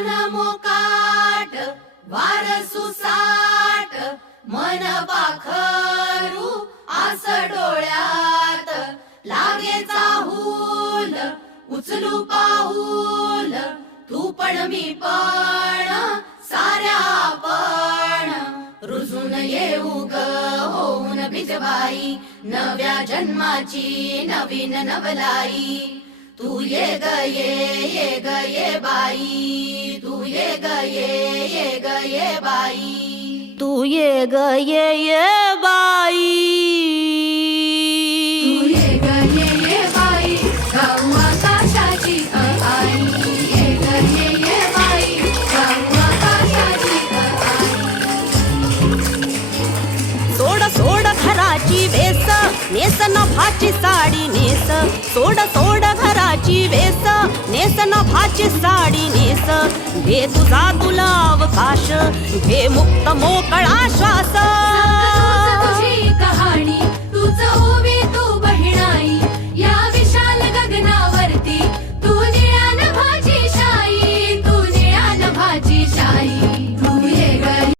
रान मोकाट वार सुसाट मन पाखरू आस डोळ्यात लागे चाहूल उचलू पाऊल तू पण मी पण साऱ्या आपण रुजून येऊ ग होऊन भिजवाई नव्या जन्माची नवीन नवलाई तू ये ग ये ग ये बाई तू ये ग ये ग ये बाई तू ये ग ये बाई तू ये ग ये बाई गाऊ आकाशाची आई ये ग ये बाई गाऊ आकाशाची सोड सोड घराची वेस नेस नभाची साडी नेस सोड सोड घराची वेस नेस नभाची साडी नेस घे तुझा तुला अवकाश घे मुक्त मोकळा श्वास तुझी कहाणी तुझं